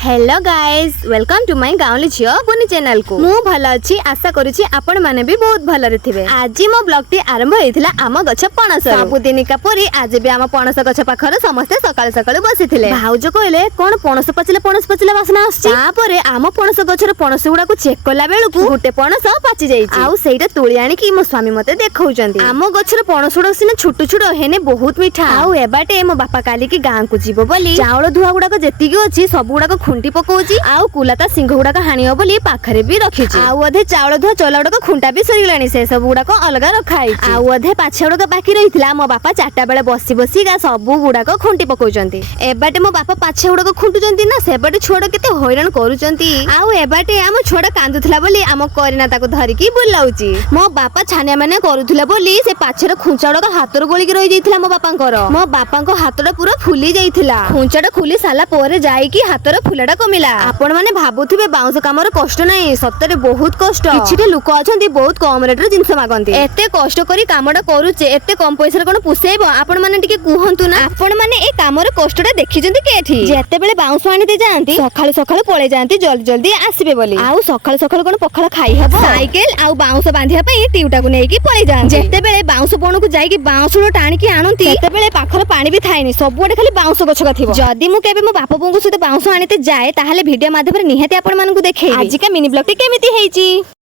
Hello guys welcome to my गाँवली झियो बुनी channel को मु भल अच्छी आशा करुछि आपण माने भी बहुत भल थिबे। आज मो ब्लॉग टी आरंभ हेतिला आम गछ पणस सबुदिन का परी आज भी आम पणस गछ पाखर समस्त सकाळ सकाळ बसिथिले। भाउज कहले कोन पणस पचिला वासना आछि। तापरे आम पणस गछर पणस गुडा को चेक कला बेलकु गुटे पणस पाचि जाईछि आउ सेटा तुळी आनी कि मो स्वामी मते देखौचंती। आम गछर पणस गुडा सिने छोटो छोटो हेने बहुत मीठा आउ एबाटे मो बापा काली की गां को जीवो बोली चावल धुआ गुडा जेतिकी अछि सब गुडा खुंटी पकोची आउ कुलाता सिंह गुडा हाणियो बोली पाखरे भी रखिछि। आउ अधे चावल धुआ चोला गुडा खुंटा भी सरीगलानी से सब गुडा अलग रखाई। आउ अधे पाछे गुडा बाकी रहितला मो बापा चारटा बेले बसी बसी गा सब गुडा खुंटी पकोचंती। एबाटे मो बापा पाछे गुडा खुंटुचंती ना सेबाटे छोड़ केते हैरान करूचंती। आउ एबाटे आम छोड़ कांदुथला बोली आम करिना ताको धरिकी बुलाउची। मो बापा छानिया माने करूथला बोली से पाछेर खुंचा गुडा हातर गोलिकी रहि जाइथिला मो बापांकर। मो बापांको हातटा पूरा फुली जाइथिला। खुंचाटा खुली साला पोरे जाईकी हातर फुलाटा कमिला। आपण माने भाबुथिबे बाउंस कामर कष्ट नाही सत्तरे बहुत कष्ट। किछिटे लोक अछंती बहुत कम रेट रे जिंस मागंती। एते कष्ट करी कामटा करूचे एते कम पैसा रे कोन पुसेइबो आपण माने टिके कुहंतु ना। आपण माने ए कामर कष्टटा देखिजंती केठी जेते बेले बाउंस आनिते जांती सखाळ सखाळ पळे जांती जल्दी जल्दी आसीबे बोली। आउ सखाळ सखाळ कोन पखाळ खाई हबो साइकिल आउ बाउंस बांधिया पई टिउटा को नेकी पळे जांती। जेते बेले बाउंस बण को जाईकी बाउंस रो टाणी की आनंती तेते बेले पाखर पानी भी थाइनी सबुआडे खाली बाउंस गछका थिबो। जदी मु केबे मो बापा बोंगु सहित बाउंस आनिते जाए ताहाले वीडियो माध्यम रे निहाती आपण मानकु देखै। आजिका मिनी ब्लॉग टी केमिति हेइची।